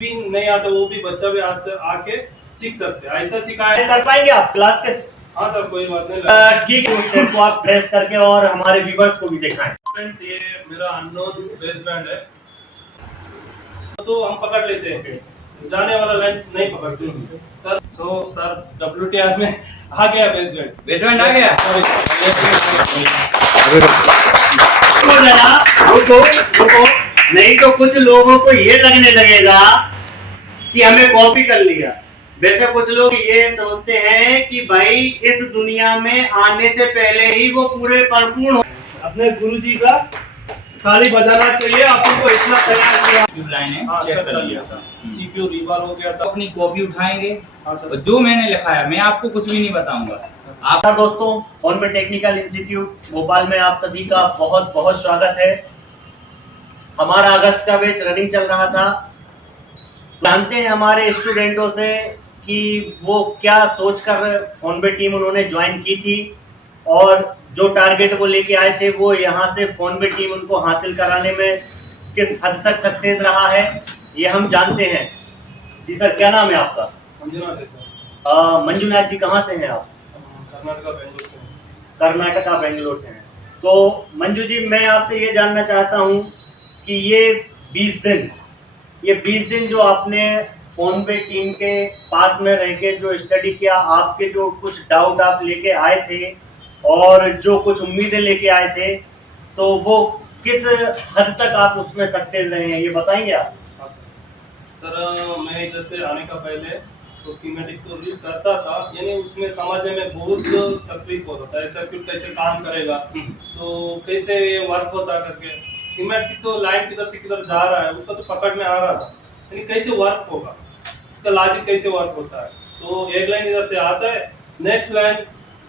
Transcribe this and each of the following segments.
भी नहीं आता वो भी बच्चा भी आज से आके सीख सकते हैं। ऐसा सिखाया कर पाएंगे आप क्लास के? हाँ सर, कोई बात नहीं। ठीक है, उस टेप को आप प्रेस करके और हमारे व्यूवर्स को भी दिखाएं। फ्रेंड्स, ये मेरा अननोन बेस बैंड है, तो हम पकड़ लेते हैं, जाने वाला लाइन नहीं पकड़ते सर। सर WTR में आ गया बेस बैंड आ गया। रुको, नहीं तो कुछ लोगों को ये लगने लगेगा कि हमें कॉपी कर लिया। वैसे कुछ लोग ये सोचते हैं कि भाई इस दुनिया में आने से पहले ही वो पूरे परिपूर्ण हो। अपने गुरुजी का खाली बजाना चाहिए, अपन को इतना तैयार किया। लाइन है, हाँ, चेक चेक कर लिया था, CPU रीबार हो गया था। अपनी कॉपी उठाएंगे हाँ सर, और जो मैंने लिखा है मैं आपको कुछ भी नहीं बताऊंगा। आप दोस्तों, फॉर्मे टेक्निकल इंस्टीट्यूट भोपाल में आप सभी का बहुत बहुत स्वागत है। हमारा अगस्त का बैच रनिंग चल रहा था। जानते हैं हमारे स्टूडेंटों से कि वो क्या सोचकर फोनबे टीम उन्होंने ज्वाइन की थी और जो टारगेट वो लेके आए थे वो यहाँ से फोनबे टीम उनको हासिल कराने में किस हद तक सक्सेस रहा है, ये हम जानते हैं। जी सर, क्या नाम है आपका? मंजुनाथ है सर। मंजुनाथ जी, कहाँ से हैं आप? कर्नाटका बेंगलोर से। कर्नाटका बेंगलोर से हैं। तो मंजू जी, मैं आपसे ये जानना चाहता हूँ कि ये 20 दिन जो आपने फोनपे टीम के पास में रह के जो स्टडी किया, आपके जो कुछ डाउट आप लेके आए थे और जो कुछ उम्मीदें लेके आए थे, तो वो किस हद तक आप उसमें सक्सेस रहे हैं, ये बताएंगे आप? हाँ सर, मैं इधर से आने का पहले तो स्कीमेटिक तो रीड करता था, यानी उसमें समझने में बहुत तकलीफ होता था। सर्किट कैसे काम करेगा, तो कैसे ये वर्क होता करके। स्कीमेटिक तो लाइन किधर से किधर जा रहा है उसका तो पकड़ में आ रहा था, यानी कैसे वर्क होगा, इसका लॉजिक कैसे वर्क होता है। तो एक लाइन इधर से आता है, नेक्स्ट लाइन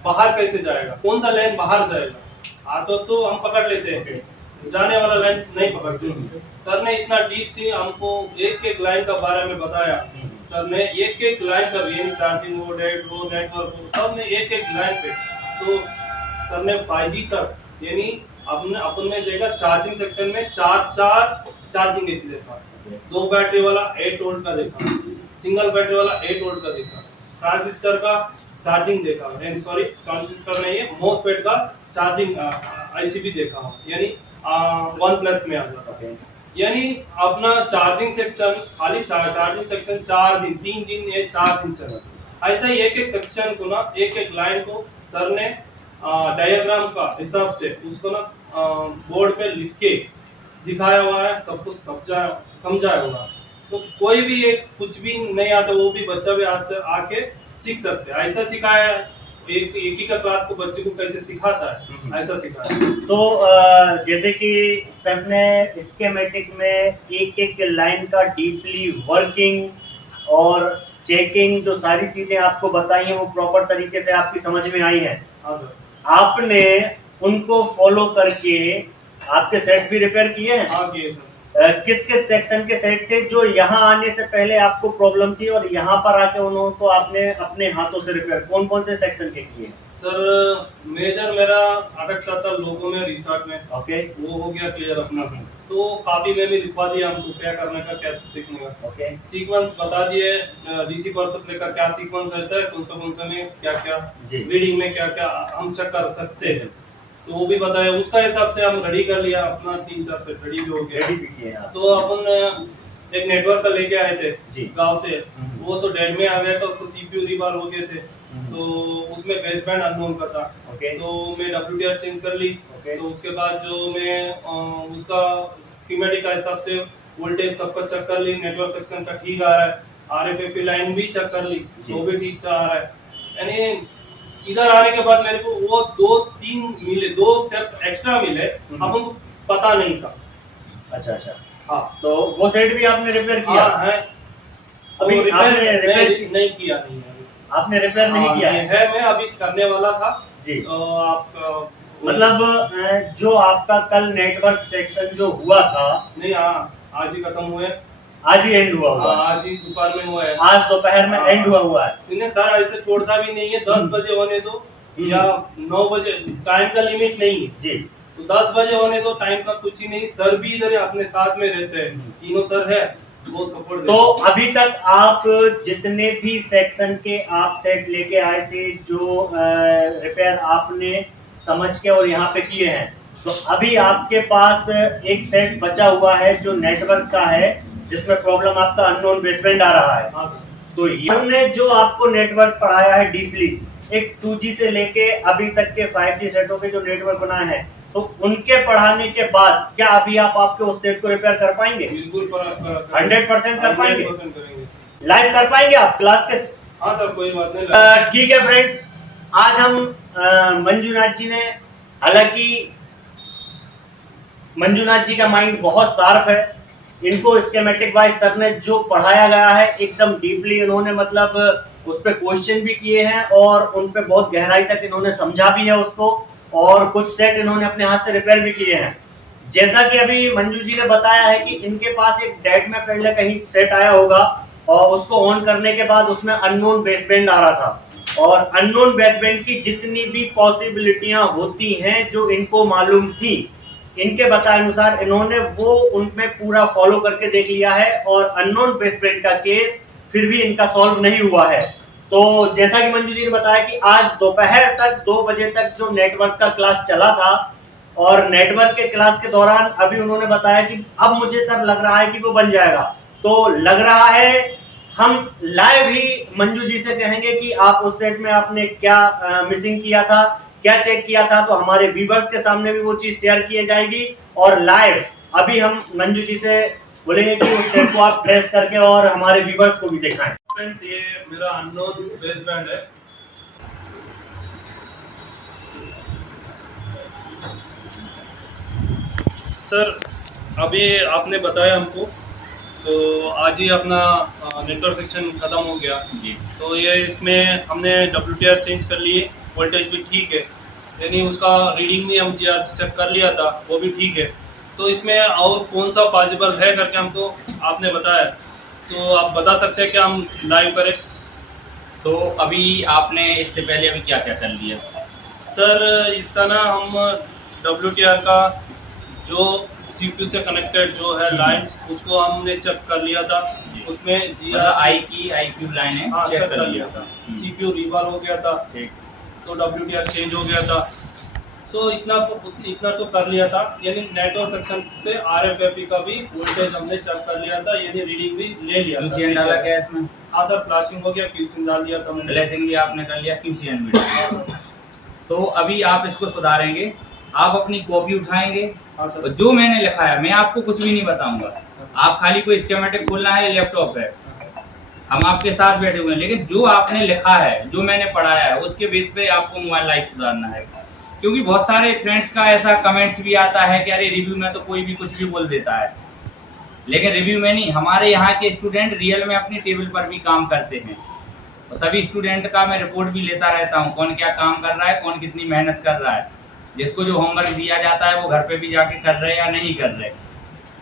बाहर कैसे जाएगा, कौन सा लाइन बाहर जाएगा, आता तो हम पकड़ लेते हैं, जाने वाला लाइन नहीं पकड़ते। सर ने इतना डीप सी हमको एक एक लाइन का बारे में बताया। सर ने एक एक लाइन का, यानी चार्जिंग मोड, नेटवर्क, सब ने एक एक लाइन पे। तो सर ने 5G तक, यानी अपन में देखा चार्जिंग सेक्शन में चार चार्जिंग एसी देखा, 2 बैटरी वाला 8 वोल्ट का देखा, सिंगल बैटरी वाला 8 वोल्ट का देखा, ट्रांजिस्टर का चार्जिंग देखा, सॉरी ट्रांजिस्टर नहीं है, मोसफेट का चार्जिंग IC देखा हूँ, यानी 1+ में आ जाता है। यानी अपना चार्जिंग सेक्शन, खाली चार्जिंग सेक्शन 4 दिन 3 दिन या 4 दिन चला। ऐसा ही एक एक सेक्शन को ना, एक एक लाइन को सर ने डायग्राम का हिसाब से उसको ना बोर्ड पे लिख के दिखाया हुआ है, सब कुछ समझाया हुआ है। तो कोई भी एक कुछ भी नहीं आता वो भी बच्चा भी आज से आके सीख सकते हैं। ऐसा सिखाया है, एक ही का क्लास को बच्चे को कैसे सिखाता है, ऐसा सिखाया। तो जैसे कि सर ने स्कीमेटिक में एक एक लाइन का डीपली वर्किंग और चेकिंग, जो सारी चीजें आपको बताई हैं वो प्रॉपर तरीके से आपकी समझ में आई है। हाँ सर, आपने उनको फॉलो करके आपके सेट भी रिपेयर किए हैं? हाँ किए सर। किस किस सेक्शन के सेट थे जो यहाँ आने से पहले आपको प्रॉब्लम थी और यहाँ पर आके उनको आपने अपने हाथों से रिपेयर कौन कौन से सेक्शन के किए? सर मेजर मेरा अटकता था लोगों में, रिस्टार्ट में। ओके, वो हो गया क्लियर अपना। तो कॉपी में भी लिखवा दिया हमको क्या करने का, क्या सीखने का। ओके, सीक्वेंस बता दिए, DC परसेप्ट लेकर क्या सीक्वेंस रहता है, कौन सा में क्या क्या, रीडिंग में क्या क्या हम चेक कर सकते हैं, तो वो भी बताया। उसका हिसाब से हम रेडी कर लिया अपना, 3-4 सेट रेडी भी हो गया। तो अपन एक नेटवर्क का लेके आए थे गांव से, वो तो डेड में आ गया था, उसको CPU रीबार हो गए थे, तो उसमें बेस बैंड अननोन का था। तो मैं WTR चेंज कर ली। तो उसके बाद जो मैं उसका स्कीमेटिक का हिसाब से वोल्टेज सबका चेक कर ली, नेटवर्क सेक्शन का ठीक आ रहा है, RFFE लाइन भी चेक कर ली, वो भी ठीक आ रहा है। यानी इधर आने के बाद मेरे को वो 2-3 मिले, 2 स्टेप एक्स्ट्रा मिले, अपन को पता नहीं था। अच्छा। हाँ, तो वो सेट भी आपने रिपेयर किया? हाँ है। अभी रिपेयर नहीं किया, नहीं है। आपने रिपेयर नहीं किया है? मैं अभी करने वाला था जी। तो आप मतलब जो आपका कल नेटवर्क सेक्शन जो हुआ था, नहीं, हाँ आज ही खत्म हुए, आज ही एंड हुआ हाँ आज ही दोपहर में हुआ है, आज दोपहर में एंड हुआ है। इन्हें सर ऐसे छोड़ता भी नहीं है, 10 बजे होने दो या 9 बजे, टाइम का लिमिट नहीं है जी। तो 10 बजे होने दो, टाइम का कुछ ही नहीं। सर भी इधर अपने साथ में रहते हैं, तीनों सर है, बहुत सपोर्ट तो अभी तक आप जितने भी सेक्शन के आप सेट लेके आए थे, जो रिपेयर आपने समझ के और यहाँ पे किए हैं, तो अभी आपके पास एक सेट बचा हुआ है जो नेटवर्क का है, जिसमें प्रॉब्लम आपका अननोन बेसबैंड आ रहा है। हाँ सर। तो हमने जो आपको नेटवर्क पढ़ाया है डीपली, एक 2G से लेके अभी तक के 5G सेटों के जो नेटवर्क बनाए हैं, तो उनके पढ़ाने के बाद क्या अभी आप आपके उस सेट को रिपेयर कर पाएंगे? बिल्कुल 100% कर पाएंगे? 100% करेंगे। लाइव कर पाएंगे आप क्लास के? हाँ सर, कोई बात नहीं। ठीक है फ्रेंड्स, आज हम मंजुनाथ जी ने, हालांकि मंजुनाथ जी का माइंड बहुत शार्प है, इनको स्कीमेटिक वाइज सर ने जो पढ़ाया गया है एकदम डीपली इन्होंने मतलब उस पर क्वेश्चन भी किए हैं और उन पे बहुत गहराई तक इन्होंने समझा भी है उसको, और कुछ सेट इन्होंने अपने हाथ से रिपेयर भी किए हैं। जैसा कि अभी मंजू जी ने बताया है कि इनके पास एक डेड में पहले कहीं सेट आया होगा और उसको ऑन करने के बाद उसमें अननोन बेसबैंड आ रहा था, और अननोन बेसबैंड की जितनी भी पॉसिबिलिटियां होती हैं जो इनको मालूम थी, इनके बताए अनुसार इन्होंने वो उनमें पूरा फॉलो करके देख लिया है, और अननोन बेसबैंड का केस फिर भी इनका सॉल्व नहीं हुआ है। तो जैसा कि मंजू जी ने बताया कि आज दोपहर तक 2 बजे तक जो नेटवर्क का क्लास चला था, और नेटवर्क के क्लास के दौरान अभी उन्होंने बताया कि अब मुझे सर लग रहा है कि वो बन जाएगा। तो लग रहा है हम लाइव ही मंजू जी से कहेंगे कि आप उस सेट में आपने क्या मिसिंग किया था, क्या चेक किया था, तो हमारे व्यूवर्स के सामने भी वो चीज शेयर की जाएगी। और लाइव अभी हम मंजू जी से बोलेंगे कि उस सेट को आप ट्रेस करके और हमारे व्यूवर्स को भी दिखाएं। फ्रेंड्स, ये मेरा अननोन बेसबैंड है। सर, अभी आपने बताया हमको, तो आज ही अपना नेटवर्क सेक्शन खत्म हो गया जी। तो ये इसमें हमने WTR चेंज कर लिए, वोल्टेज भी ठीक है, यानी उसका रीडिंग भी हम आज चेक कर लिया था, वो भी ठीक है। तो इसमें और कौन सा पॉसिबल है करके हमको आपने बताया, तो आप बता सकते हैं कि हम लाइव करें? तो अभी आपने इससे पहले अभी क्या क्या कर लिया? सर, इसका ना हम WTR का जो CPU से कनेक्टेड जो है लाइंस, उसको हमने चेक कर लिया था। उसमें मतलब IQ लाइन है, हाँ, चेक कर लिया था। CPU रिवॉल्व हो गया था, ठीक। तो WTR चेंज हो गया था। सो इतना तो कर लिया था, यानी नेटवर्क सेक्शन से RFFE का भी वोल्टेज हमने चेक कर लिया था, यानी रीडिंग भी ले लिया था। QCN डाला क्या इसमें? हाँ सर, फ्लैशिंग हो गया, QCN डाल दिया था मैंने। फ्लैशिंग भी आपने कर लिया, QCN भी डाल दिया। तो अभी आप इसको सुधारेंगे, आप अपनी कॉपी उठाएंगे, हाँ सर। जो मैंने लिखा है मैं आपको कुछ भी नहीं बताऊंगा, आप खाली कोई स्कीमेटिक खोलना है, लैपटॉप है, हम आपके साथ बैठे हुए हैं, लेकिन जो आपने लिखा है, जो मैंने पढ़ाया है, उसके बेस पे आपको मोबाइल लाइफ सुधारना है। क्योंकि बहुत सारे फ्रेंड्स का ऐसा कमेंट्स भी आता है कि अरे रिव्यू में तो कोई भी कुछ भी बोल देता है, लेकिन रिव्यू में नहीं, हमारे यहाँ के स्टूडेंट रियल में अपनी टेबल पर भी काम करते हैं, और सभी स्टूडेंट का मैं रिपोर्ट भी लेता रहता हूँ, कौन क्या काम कर रहा है, कौन कितनी मेहनत कर रहा है, जिसको जो होमवर्क दिया जाता है वो घर पे भी जाके कर रहे हैं या नहीं कर रहे।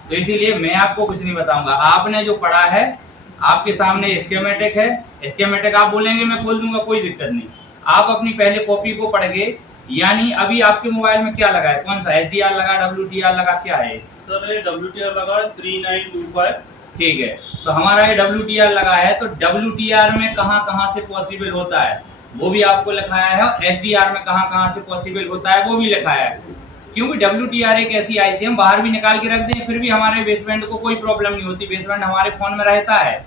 तो इसीलिए मैं आपको कुछ नहीं बताऊंगा, आपने जो पढ़ा है आपके सामने स्कीमेटिक है, स्कीमेटिक आप बोलेंगे मैं खोल दूंगा, कोई दिक्कत नहीं। आप अपनी पहले कॉपी को पढ़ के, यानी अभी आपके मोबाइल में क्या लगा है, कौन सा SDR लगा, WTR लगा, क्या है? सर, ये WTR लगा है 3925। ठीक है, तो हमारा ये WTR लगा है, तो WTR में कहाँ कहाँ से पॉसिबल होता है वो भी आपको लिखाया है, और SDR में कहाँ कहाँ से पॉसिबल होता है वो भी लिखाया है। क्योंकि WTR एक ऐसी IC हम बाहर भी निकाल के रख दें फिर भी हमारे बेसबैंड को कोई प्रॉब्लम नहीं होती, बेसबैंड हमारे फोन में रहता है,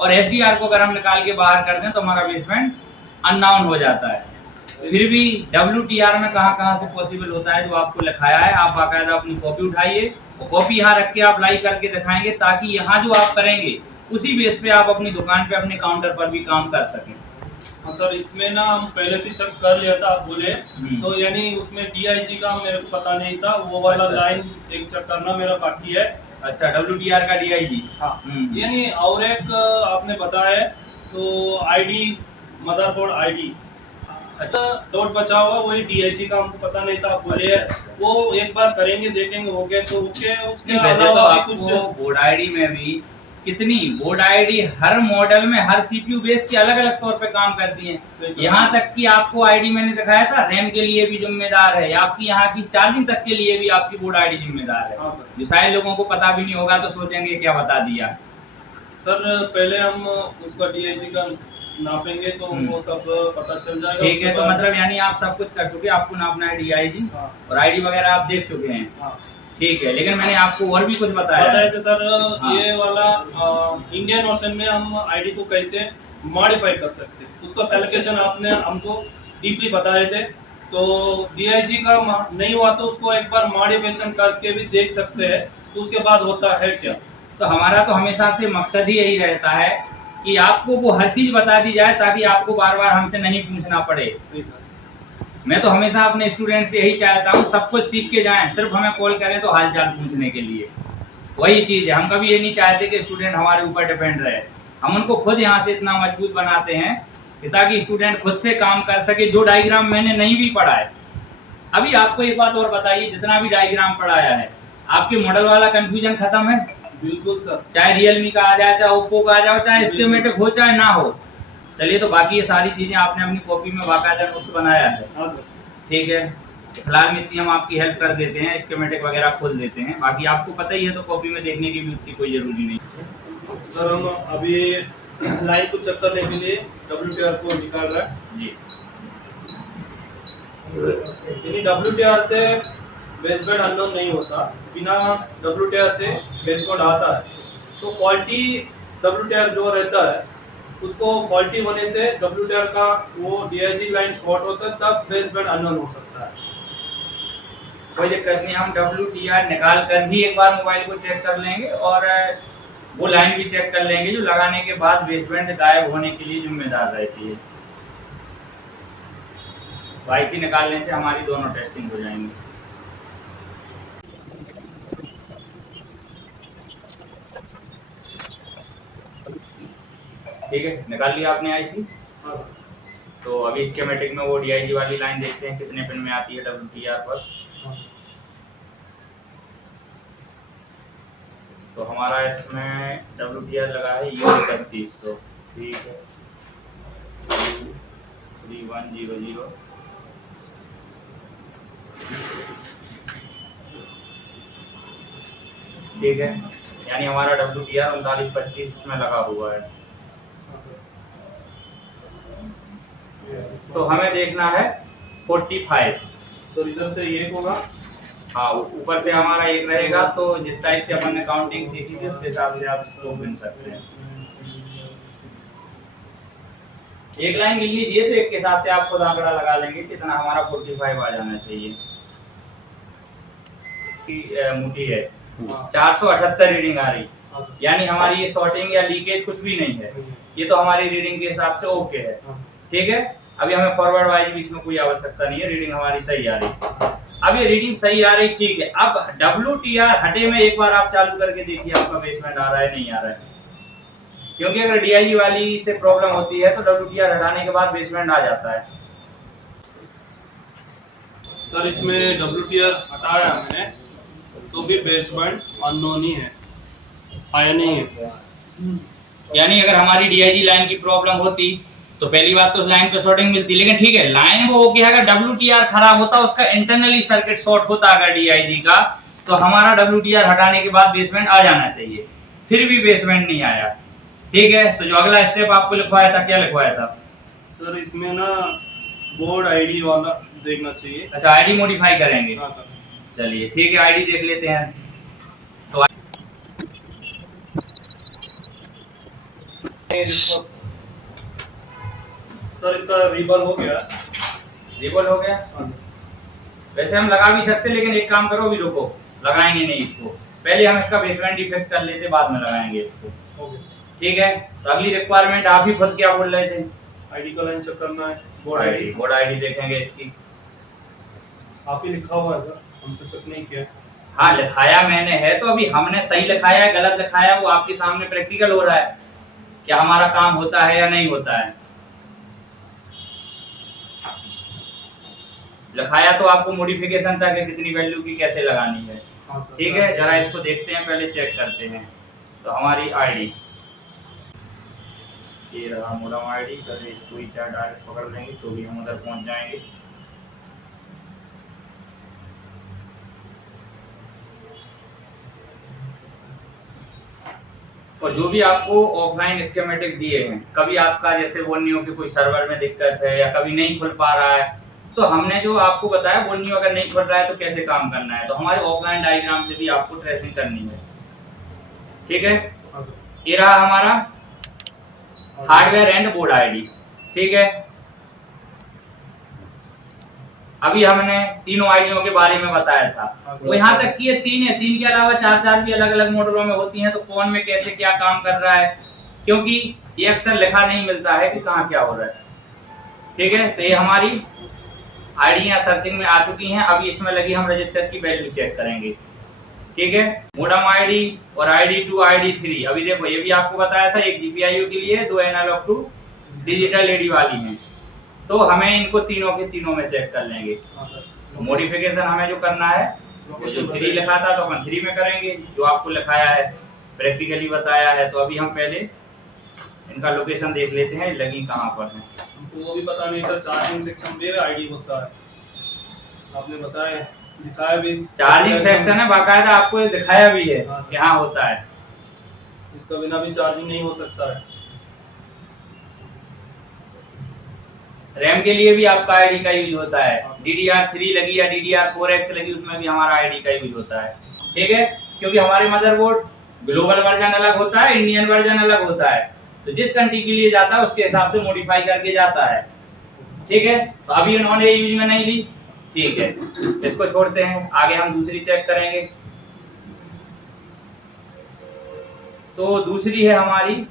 और SDR को अगर हम निकाल के बाहर कर दें तो हमारा बेसबैंड अननाउन हो जाता है। फिर भी WTR में कहाँ कहाँ से पॉसिबल होता है जो आपको लिखाया है, आप बाकायदा अपनी कॉपी उठाइए, और कॉपी यहाँ रख के आप लाइव करके दिखाएंगे, ताकि यहाँ जो आप करेंगे उसी बेस पे आप अपनी दुकान पे अपने काउंटर पर भी काम कर सकें। हाँ सर, इसमें ना हम पहले से चेक कर लिया था, आप बोले तो, यानी उसमें DIG का मेरे को पता नहीं था, वो वाला अच्छा। लाइन एक चेक करना मेरा बाकी है। अच्छा, WTR का DIG। हाँ, यानी और एक आपने बताया है, तो ID, मदरबोर्ड ID डॉट बचा हुआ, वही DIG का हमको पता नहीं था, आप बोले वो एक बार करेंगे, देखेंगे हो गया तो ओके। उसके वैसे तो अलावा भी आपको कुछ बोर्ड आईडी में भी कितनी बोर्ड आईडी हर मॉडल में हर CPU बेस की अलग अलग तौर पे काम करती हैं। यहाँ तक कि आपको आईडी मैंने दिखाया था, रैम के लिए भी जिम्मेदार है, आपकी यहाँ की चार्जिंग तक के लिए भी आपकी बोर्ड आईडी जिम्मेदार है। हाँ सर। जो शायद लोगों को पता भी नहीं होगा तो सोचेंगे क्या बता दिया। सर पहले हम उसका डीआईजी का नापेंगे तो वो तब पता चल जाएगा। ठीक उसके है, तो बाद- मतलब यानी आप सब कुछ कर चुके हैं, आपको नापना है डीआईजी हाँ और आईडी वगैरह आप देख चुके हैं। हाँ ठीक है, लेकिन मैंने आपको और भी कुछ बताया बताए है। थे सर। हाँ। ये वाला इंडियन ओशन में हम आईडी को कैसे मॉडिफाई कर सकते हैं उसका कैलकुलेशन आपने हमको डीपली बताए थे। तो डीआईजी का नहीं हुआ तो उसको एक बार मॉडिफिकेशन करके भी देख सकते हैं, तो उसके बाद होता है क्या। तो हमारा तो हमेशा से मकसद ही यही रहता है कि आपको वो हर चीज बता दी जाए ताकि आपको बार बार हमसे नहीं पूछना पड़े। सही सर। मैं तो हमेशा अपने स्टूडेंट से यही चाहता हूँ सब कुछ सीख के जाएं, सिर्फ हमें कॉल करें तो हालचाल पूछने के लिए। वही चीज है, हम कभी ये नहीं चाहते कि स्टूडेंट हमारे ऊपर डिपेंड रहे। हम उनको खुद यहाँ से इतना मजबूत बनाते हैं कि ताकि स्टूडेंट खुद से काम कर सके। जो डायग्राम मैंने नहीं भी पढ़ा है, अभी आपको एक बात और बताइए, जितना भी डायग्राम पढ़ाया है आपके मॉडल वाला कंफ्यूजन खत्म है? बिल्कुल सर। चाहे रियलमी का आ जाए, चाहे ओप्पो का आ जाए, चाहे स्कीमेटिक हो चाहे ना हो। चलिए, तो बाकी ये सारी चीजें आपने अपनी कॉपी में बाकायदा नोट्स बनाया है। हाँ सर। ठीक है, फिलहाल में इतनी हम आपकी हेल्प कर देते हैं, स्कीमेटिक वगैरह खोल देते हैं, बाकी आपको पता ही है तो कॉपी में देखने की भी उतनी कोई जरूरी नहीं। सर हम अभी लाइन को चेक करने के लिए WTR को निकाल रहा है। जी, यानी WTR से बेसबैंड अननोन नहीं होता, बिना WTR से बेसबैंड आता है। तो फॉल्टी WTR जो रहता है उसको फॉल्टी होने से WTR का वो DIG लाइन शॉर्ट होता है, तब बेसबैंड अननोन हो सकता है। कोई दिक्कत नहीं, हम WTR निकाल कर भी एक बार मोबाइल को चेक कर लेंगे और वो लाइन भी चेक कर लेंगे जो लगाने के बाद बेसबैंड गायब होने के लिए जिम्मेदार रहती है। तो IC निकालने से हमारी दोनों टेस्टिंग हो जाएंगी। ठीक है, निकाल लिया आपने IC। हाँ सर। तो अभी स्कीमेटिक में वो DIG वाली लाइन देखते हैं कितने पिन में आती है WTR पर। हाँ सर। तो हमारा इसमें WTR लगा है ये 3100। ठीक है, 3100। ठीक है, यानी हमारा WTR 3925 इसमें लगा हुआ है। हाँ सर। तो हमें देखना है 45। तो इधर से ये होगा। हाँ, ऊपर से हमारा एक रहेगा, तो जिस टाइप से अपन ने काउंटिंग सीखी थी उसके हिसाब से आप इसको गिन सकते हैं। एक लाइन गिन लीजिए तो एक के हिसाब से आप खुद आंकड़ा लगा लेंगे कितना हमारा 45 आ जाना चाहिए। मुठी है, हाँ 478 रीडिंग आ रही, हाँ सर। यानी हमारी ये शॉर्टिंग या लीकेज कुछ भी नहीं है, ये तो हमारी रीडिंग के हिसाब से ओके है। हाँ सर। ठीक है, अभी हमें फॉरवर्ड वाइज भी इसमें कोई आवश्यकता नहीं है, रीडिंग हमारी सही आ रही। अब ये रीडिंग सही आ रही, ठीक है। अब WTR हटे में एक बार आप चालू करके देखिए आपका बेसबैंड आ रहा है नहीं आ रहा है, क्योंकि अगर DIG वाली से प्रॉब्लम होती है तो WTR हटाने के बाद बेसबैंड आ जाता है। सर इसमें WTR हटाया मैंने तो भी बेसबैंड अननोन ही है, आया नहीं है। यानी अगर हमारी DIG लाइन की प्रॉब्लम होती तो पहली बात तो उस लाइन पे शॉर्टिंग मिलती, लेकिन ठीक है लाइन वो ओके है। अगर WTR खराब होता, उसका इंटरनली सर्किट शॉर्ट होता अगर DIG का, तो हमारा WTR हटाने के बाद बेसबैंड आ जाना चाहिए, फिर भी बेसबैंड नहीं आया। ठीक है, तो जो अगला स्टेप आपको लिखवाया था, क्या लिखवाया था? सर इसमें ना बोर्ड आईडी वाला देखना चाहिए। अच्छा, ID मॉडिफाई करेंगे। हाँ सर। चलिए ठीक है, ID देख लेते हैं। तो सर इसका रिबल हो गया। रिबल हो गया। वैसे हम लगा भी सकते, लेकिन एक काम करो, अभी रुको, लगाएंगे नहीं इसको, पहले हम इसका बेसबैंड डिफेक्ट कर लेते, बाद में लगाएंगे इसको। ठीक है, तो अगली रिक्वायरमेंट आप ही खुद क्या बोल रहे थे? आईडी का लाइन चेक करना है। बोर्ड आईडी देखेंगे इसकी। आप ही लिखा हुआ है सर, हम तो चेक नहीं किया। हाँ, लिखाया मैंने है, तो अभी हमने सही लिखाया है गलत लिखाया है वो आपके सामने प्रैक्टिकल हो रहा है, क्या हमारा काम होता है या नहीं होता है। लिखाया तो आपको मॉडिफिकेशन था कि कितनी वैल्यू की कैसे लगानी है। हाँ सर। ठीक है, जरा इसको देखते हैं, पहले चेक करते हैं। तो हमारी आईडी ये रहा, मोडम आईडी। पहले इसको ही चार डायरेक्ट पकड़ लेंगे तो भी हम उधर पहुंच जाएंगे। और जो भी आपको ऑफलाइन स्कीमेटिक दिए हैं, कभी आपका जैसे बोल नहीं हो कि कोई सर्वर में दिक्कत है या कभी नहीं खुल पा रहा है, तो हमने जो आपको बताया बोल नहीं हो अगर नहीं खुल रहा है तो कैसे काम करना है, तो हमारे ऑफलाइन डायग्राम से भी आपको ट्रेसिंग करनी है। ठीक है, हाँ सर। ये रहा हमारा हार्डवेयर एंड बोर्ड आईडी। ठीक है, अभी हमने तीनों आईडियों के बारे में बताया था। हाँ, वो यहाँ तक कि ये तीन है, तीन के अलावा चार चार भी अलग अलग मॉडलों में होती हैं, तो कौन में कैसे क्या काम कर रहा है, क्योंकि ये अक्सर लिखा नहीं मिलता है कि कहाँ क्या हो रहा है। ठीक है, तो ये हमारी आईडियां सर्चिंग में आ चुकी हैं। अभी इसमें लगी हम रजिस्टर की वैल्यू चेक करेंगे। ठीक है, मोडम आईडी और आईडी 2 आईडी 3, अभी देखो ये भी आपको बताया था, एक जीपीआईओ के लिए, दो एनालॉग टू डिजिटल एडी वाली हैं, तो हमें इनको तीनों के तीनों में चेक कर लेंगे। हाँ सर। मॉडिफिकेशन हमें जो करना है, वो जो 3 लिखा था तो अपन 3 में करेंगे, जो आपको लिखाया है प्रैक्टिकली बताया है। तो अभी हम पहले इनका लोकेशन देख लेते हैं, लगी कहाँ पर है। हमको वो भी पता नहीं था चार्जिंग सेक्शन में आईडी होता है, आपने बताया दिखाया भी। चार्जिंग सेक्शन है बाकायदा, आपको ये दिखाया भी है हाँ, कि हाँ होता है। इसका बिना भी चार्जिंग नहीं हो सकता है। रैम के लिए भी आपका आईडी का यूज होता है, DDR3 लगी या DDR4X लगी, उसमें भी हमारा आईडी का यूज होता है। ठीक है, क्योंकि हमारे मदरबोर्ड ग्लोबल वर्जन अलग होता है, इंडियन वर्जन अलग होता है, तो जिस कंट्री के लिए जाता है उसके हिसाब से मॉडिफाई करके जाता है। ठीक है, तो अभी उन्होंने यूज में नहीं ली, ठीक है, इसको छोड़ते हैं, आगे हम दूसरी चेक करेंगे। तो दूसरी है हमारी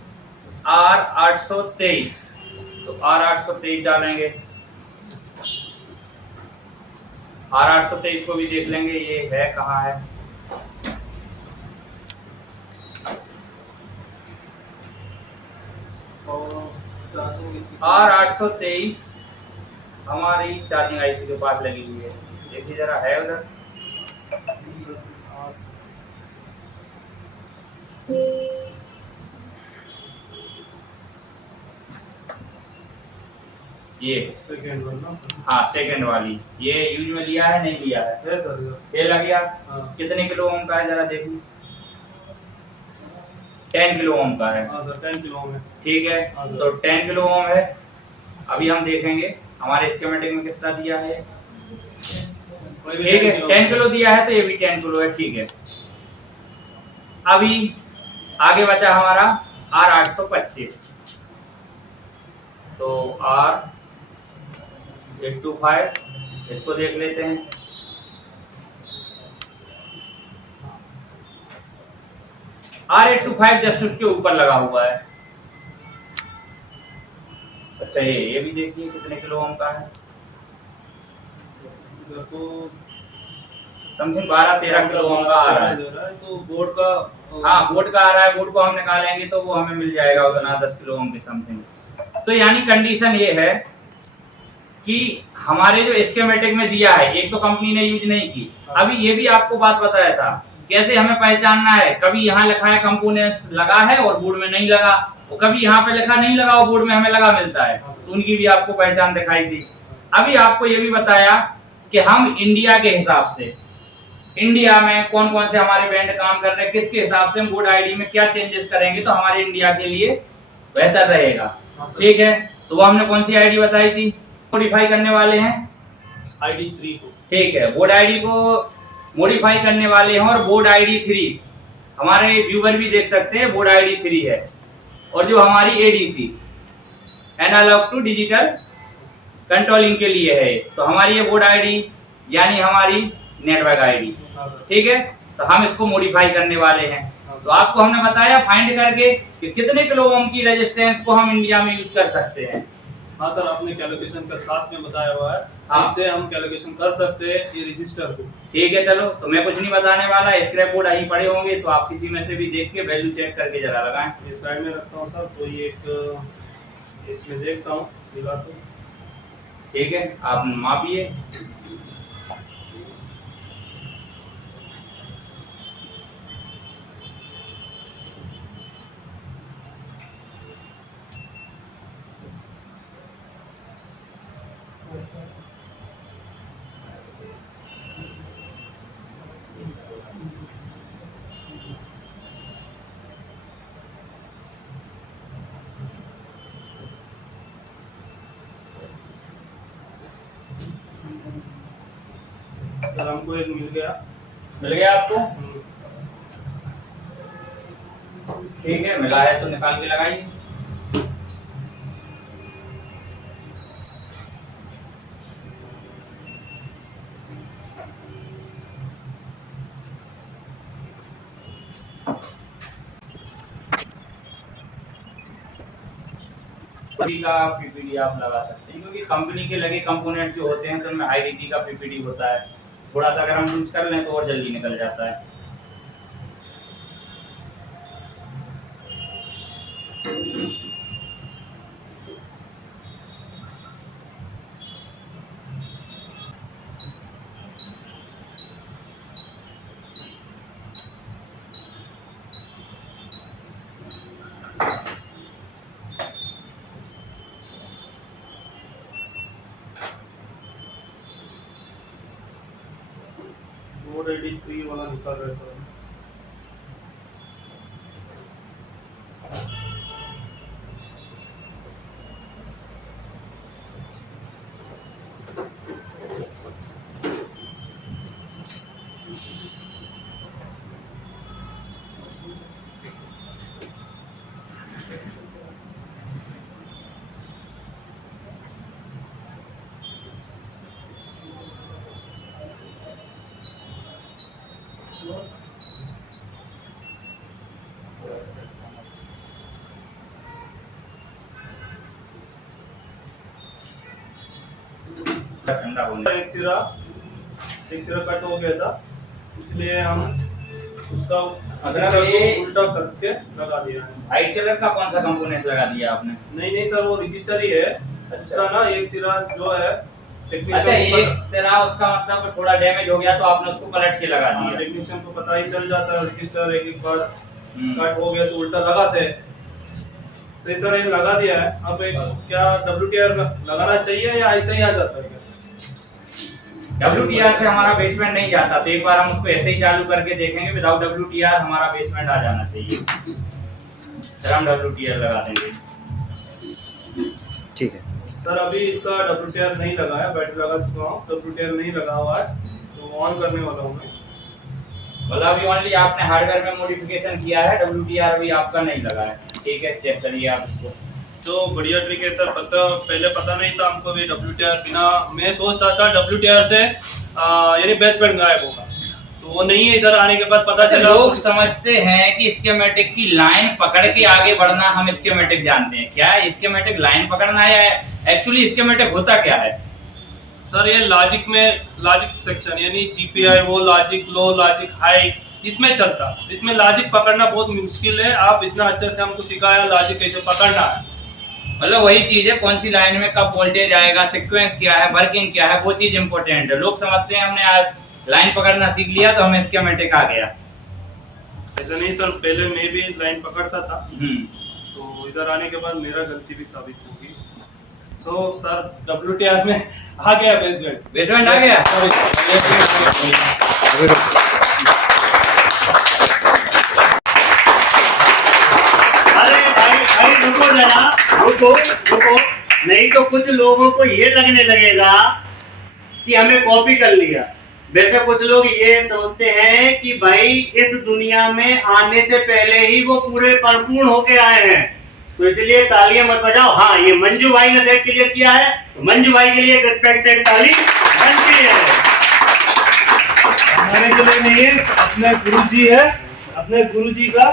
R823, तो R823 डालेंगे। R823 को भी देख लेंगे, ये है कहाँ है। R823 हमारी चार्जिंग आईसी के पास लगी हुई है, देखिए जरा है उधर। ये सेकंड वन ना सर? हाँ सेकंड वाली, ये यूज में लिया है नहीं लिया है सर। ये लग गया। हाँ। कितने किलो ओम का है जरा देखिए, 10 किलो ओम का है। हाँ सर, 10 किलो में। ठीक है, हाँ सर। तो 10 किलो ओम है। अभी हम देखेंगे हमारे स्कीमेटिक में कितना दिया है। ठीक है, 10 किलो दिया है तो ये भी 10 किलो है। ठीक है, अभी आगे बचा हमारा R825, तो R825 इसको देख लेते हैं। R825 जस्ट उसके ऊपर लगा हुआ है। अच्छा, ये भी देखिए कितने किलो ओम का है, देखो समथिंग 12-13 किलो ओम का आ रहा है। तो बोर्ड का हाँ, बोर्ड का आ रहा है, बोर्ड को हम निकालेंगे तो वो हमें मिल जाएगा उतना 10 किलो ओम के समथिंग। तो यानी कंडीशन ये है कि हमारे जो स्कीमेटिक में दिया है, एक तो कंपनी ने यूज नहीं की। अभी ये भी आपको बात बताया था कैसे हमें पहचानना है, कभी यहाँ लिखा है कंपोनेंट्स लगा है और बोर्ड में नहीं लगा, और कभी यहाँ पे लिखा नहीं लगा और बोर्ड में हमें लगा मिलता है, तो उनकी भी आपको पहचान दिखाई दी। अभी आपको ये भी बताया कि हम इंडिया के हिसाब से, इंडिया में कौन कौन से हमारे बैंड काम कर रहे हैं, किसके हिसाब से हम बोर्ड आईडी में क्या चेंजेस करेंगे तो हमारे इंडिया के लिए बेहतर रहेगा। ठीक है, तो वो हमने कौन सी आईडी बताई थी, मॉडिफाई करने वाले हैं आईडी 3 को। ठीक है, बोर्ड आईडी को मॉडिफाई करने वाले हैं, और बोर्ड आईडी 3 हमारे व्यूअर भी देख सकते हैं, बोर्ड आईडी 3 है। और जो हमारी ADC analog to digital controlling के लिए है, तो हमारी ये बोर्ड आईडी यानी हमारी नेटवर्क आईडी। ठीक है, तो हम इसको मॉडिफाई करने वाले हैं। तो आपको हमने बताया फाइंड करके कि कितने किलो ओम की रेजिस्टेंस को हम इंडिया में यूज कर सकते हैं। हाँ सर, आपने कैलकुलेशन का साथ में बताया हुआ है। हाँ। इससे हम कैलकुलेशन कर सकते हैं ये रजिस्टर को। ठीक है, चलो, तो मैं कुछ नहीं बताने वाला, स्क्रैप बोर्ड यहीं पड़े होंगे, तो आप किसी में से भी देख के वैल्यू चेक करके जरा लगाएं। ये साइड में रखता हूँ सर, तो ये एक इसमें देखता हूँ मिला तो। ठीक है, आप मापिए। सर हमको एक मिल गया। मिल गया आपको? ठीक है, मिला है तो निकाल के लगाइए। का पीपीडी आप लगा सकते हैं, क्योंकि कंपनी के लगे कंपोनेंट जो होते हैं तो उनमें हाई डिग्री का पीपीडी होता है। थोड़ा सा अगर हम यूज कर लें तो और जल्दी निकल जाता है। वो रेडी 3 वाला निकाल रहे सर। ठंडा होने एक सिरा कट हो गया था, इसलिए हम उसका मतलब रजिस्टर ये- को उल्टा करके लगा दिया है। व्हाइट कलर का कौन सा कंपोनेंट लगा दिया आपने? नहीं सर, वो रजिस्टर ही है उसका ना। एक सिरा जो है अच्छा, टेक्नीशियन एक सिरा उसका मतलब थोड़ा डैमेज हो गया तो आपने उसको पलट के लगा दिया। टेक्नीशियन को पता ही चल जाता है रजिस्टर एक बार हम्म। कट हो गया तो उल्टा लगाते हैं। सही सर, ये लगा दिया है। अब एक क्या WTR लगाना चाहिए या ऐसे ही आ जाता है? WTR से हमारा बेसमेंट नहीं जाता, तो एक बार हम उसको ऐसे ही चालू करके देखेंगे। विदाउट WTR हमारा बेसमेंट आ जाना चाहिए। फिर हम WTR लगा देंगे। ठीक है सर अभी इसका WTR नहीं लगा है, बैटरी लगा चुका हूँ, WTR नहीं लगा हुआ है, तो ऑन करने वाला हूँ मैं। मतलब अभी ओनली आपने हार्डवेयर में मॉडिफिकेशन किया है, WTR भी आपका नहीं लगा है। ठीक है, चेक करिए आप इसको। तो बढ़िया ट्रिक है सर। पहले पता नहीं था हमको भी WTR बिना। मैं सोचता था WTR से यानी बेसमेंट गायब होगा, तो वो नहीं है। इधर आने के बाद पता चला लोग समझते हैं कि स्कीमेटिक की लाइन पकड़ के आगे बढ़ना हम स्कीमेटिक जानते हैं। क्या है स्कीमेटिक? लाइन पकड़ना है? एक्चुअली स्कीमेटिक होता क्या है? सर ये लॉजिक सेक्शन यानी GPI, वो लॉजिक लो, लॉजिक हाई, इसमें चलता। इसमें लॉजिक पकड़ना बहुत मुश्किल है। आप इतना अच्छे से हमको सिखाया लॉजिक कैसे पकड़ना है। मतलब वही चीज है, कौन सी लाइन में कब वोल्टेज आएगा, सीक्वेंस क्या है, वर्किंग क्या है, वो चीज इंपॉर्टेंट है। लोग समझते हैं हमने आज लाइन पकड़ना सीख लिया तो हमें स्कीमेटिक आ गया। ऐसा नहीं सर, पहले मैं भी लाइन पकड़ता था, हम्म। तो इधर आने के बाद मेरा गलती भी साबित होगी। सो सर WTR में आ गया बेसमेंट। बेसमेंट आ गया। भाई रुको जरा, रुको। नहीं तो कुछ लोगों को ये लगने लगेगा कि हमें कॉपी कर लिया। वैसे कुछ लोग ये सोचते हैं कि भाई इस दुनिया में आने से पहले ही वो पूरे परिपूर्ण होके आए हैं, तो इसलिए तालियां मत बजाओ। हाँ, ये मंजू भाई ने सेट क्लियर किया है, तो मंजू भाई के लिए एक रिस्पेक्टेड ताली बनती है। हमारे के लिए नहीं है, अपने गुरुजी है, अपने गुरुजी का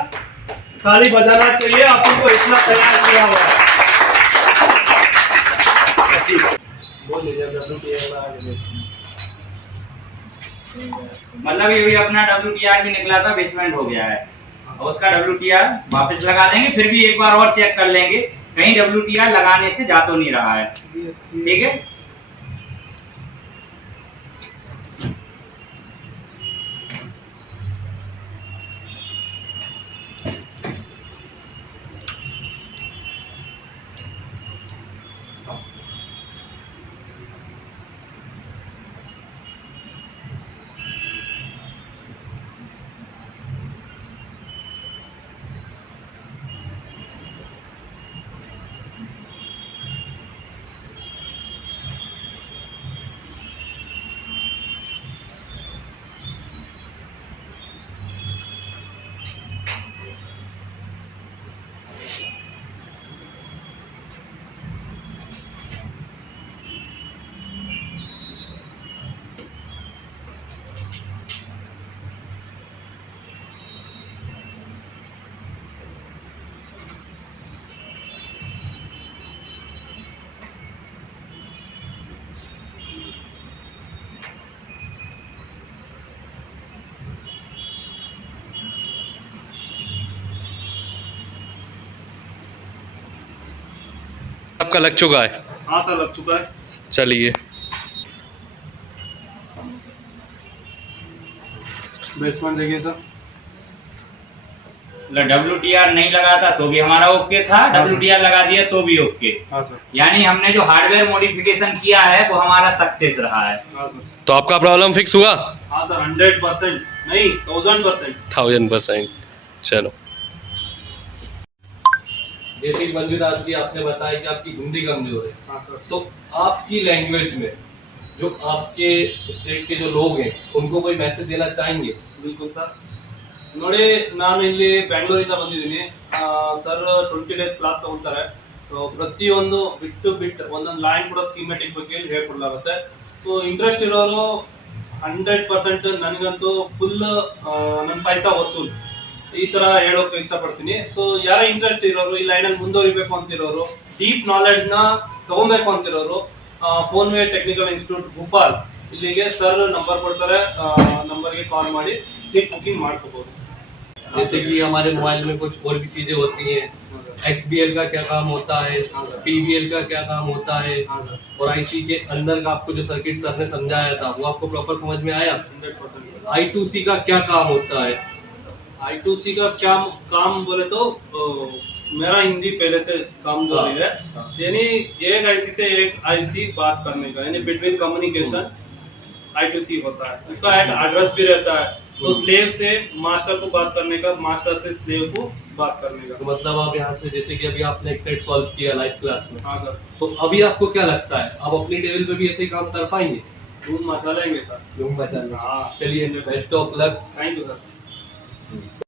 ताली बजाना चाहिए। अपन को इतना तैयार किया हुआ है। बोल लीजिए WTR में आ गया। मतलब ये भी अपना WTR भी निकला था, बेसमेंट हो गया है, और उसका WTR वापस लगा देंगे। फिर भी एक बार और चेक कर लेंगे, कहीं WTR लगाने से जा तो नहीं रहा है। ठीक है। आपका लग चुका है? हाँ सर लग चुका है। चलिए बेसमेंट देखिए सर। WTR नहीं लगा था तो भी हमारा ओके था, हाँ, सर। WTR लगा दिया तो भी ओके। हाँ सर। यानी हमने जो हार्डवेयर मॉडिफिकेशन किया है वो हमारा सक्सेस रहा है। हाँ सर। तो आपका प्रॉब्लम फिक्स हुआ? हाँ सर 100% नहीं 1000%। 1000%। चलो जैसे कि मंजूनाथ जी आपने बताया कि आपकी हिंदी कमजोर है, हाँ सर। तो आपकी लैंग्वेज में जो आपके स्टेट के जो लोग हैं उनको कोई मैसेज देना चाहेंगे? ಬಿಲ್ಕುಲ್ ಸರ್ ನೋಡಿ, ನಾನು ಇಲ್ಲಿ ಬ್ಯಾಂಗ್ಳೂರಿಂದ ಬಂದಿದ್ದೀನಿ ಸರ್। 20 ಡೇಸ್ ಕ್ಲಾಸ್ ತಗೊಳ್ತಾರೆ. ಸೊ ಪ್ರತಿಯೊಂದು ಬಿಟ್ಟು ಒಂದೊಂದು ಲೈನ್ ಕೂಡ ಸ್ಕೀಮೆಟಿಕ್ ಬಗ್ಗೆ ಹೇಳ್ಕೊಡ್ಲಾಗುತ್ತೆ. ಸೊ ಇಂಟ್ರೆಸ್ಟ್ ಇರೋರು 100% ನನಗಂತೂ ಫುಲ್ ನನ್ನ ಪೈಸಾ ವಸೂಲ್ ಈ ತರ ಹೇಳೋಕೆ ಇಷ್ಟಪಡ್ತೀನಿ. ಸೊ ಯಾರ ಇಂಟ್ರೆಸ್ಟ್ ಇರೋರು ಈ ಲೈನಲ್ಲಿ ಮುಂದುವರಿಬೇಕು ಅಂತಿರೋರು, ಡೀಪ್ ನಾಲೆಡ್ಜ್ ನ ತಗೊಬೇಕು ಅಂತಿರೋರು, ಫೋನ್ವೇ ಟೆಕ್ನಿಕಲ್ ಇನ್ಸ್ಟಿಟ್ಯೂಟ್ ಭೋಪಾಲ್ ಇಲ್ಲಿಗೆ ಸರ್ ನಂಬರ್ ಕೊಡ್ತಾರೆ, ನಂಬರ್ಗೆ ಕಾಲ್ ಮಾಡಿ सीट बुकिंग ಮಾಡ್ಕೋಬಹುದು। जैसे कि हमारे मोबाइल में कुछ और भी चीजें होती हैं, XBL का क्या काम होता है, PBL का क्या काम होता है, और IC के अंदर का आपको जो सर्किट सर ने समझाया था वो आपको प्रॉपर समझ में आया? 100% I2C का क्या काम होता है? I2C का क्या काम बोले तो मेरा हिंदी पहले से कमजोरी है, यानी एक आईसी से एक आईसी बात करने का, यानी बिटवीन कम्युनिकेशन I2C होता है। उसका एक एड्रेस भी रहता है, तो स्लेव से मास्टर को बात करने का, मास्टर से स्लेव को बात करने का। तो मतलब आप यहाँ से जैसे कि अभी आपने एक सेट सॉल्व किया लाइव क्लास में, हाँ सर। तो अभी आपको क्या लगता है आप अपनी टेबल पे भी ऐसे ही काम कर पाएंगे? धूम मचा लेंगे सर। हाँ, हाँ चलिए best of luck. Thank you sir.